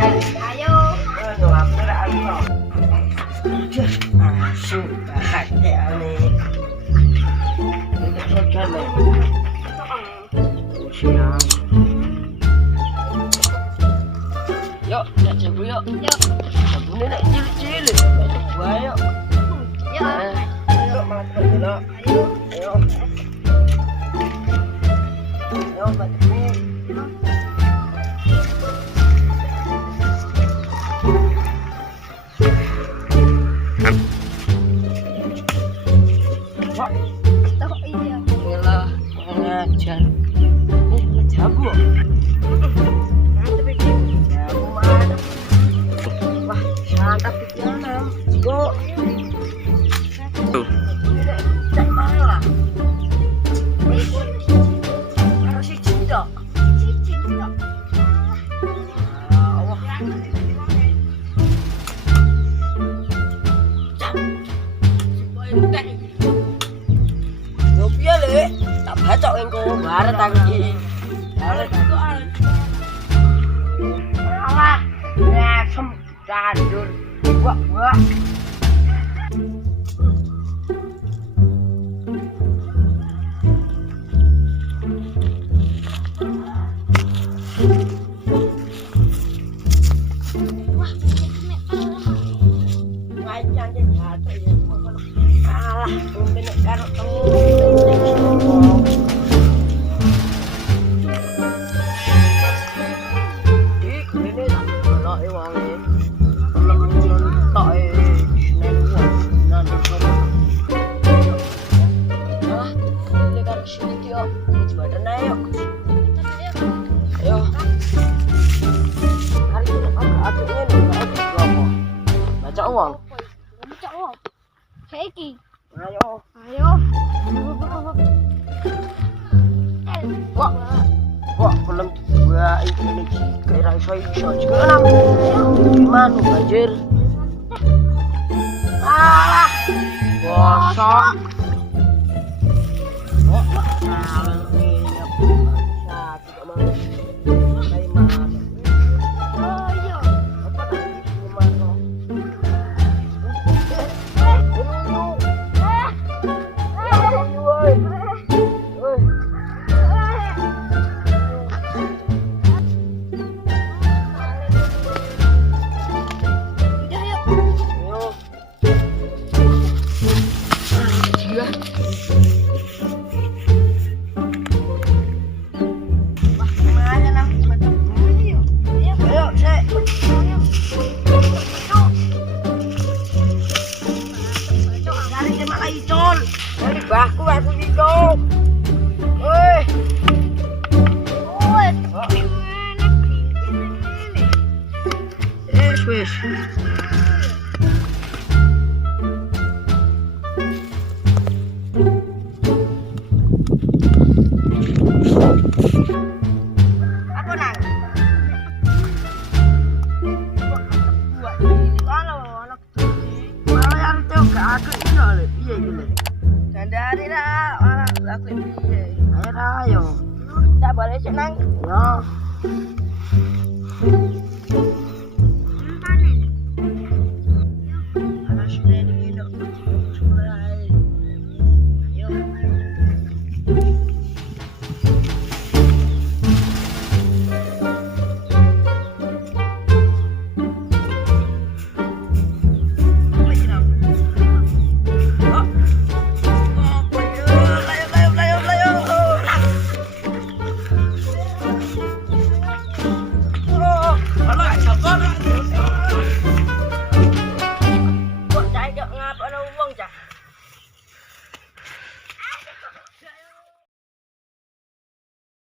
Ayo. Aduh, aku udah ayo. Asyik, hati aneh. Ini saja nih. Siang. Yuk, nak cebu yuk. Yuk. Cebu ni nak cilik-cilik. Nak cebu ayo. Yuk. Yuk, malah cepat dulu. Ayo. Ayo. Ayo, Mbak Cebu. Oh iya. Yalah, ngajar. Jabu. Jabu mana? Wah, santap pikiran. Go. Tidak malah. Harus si cinta. Ngopi le, tak bacok engko baret aku iki. Baret aku. Alah, ngesem candur. Wah. Wajahnya jatuh ya. Alah, mungkin karo uang. Saiki. Ayo. Wah, belum dua ini kira iso juga nang. Gimana banjir? Alah. Bosok. Aku hidup. Woi. Wes. Apa nang? Dari dah orang aku piye. Ayo. Tak boleh senang. Yo.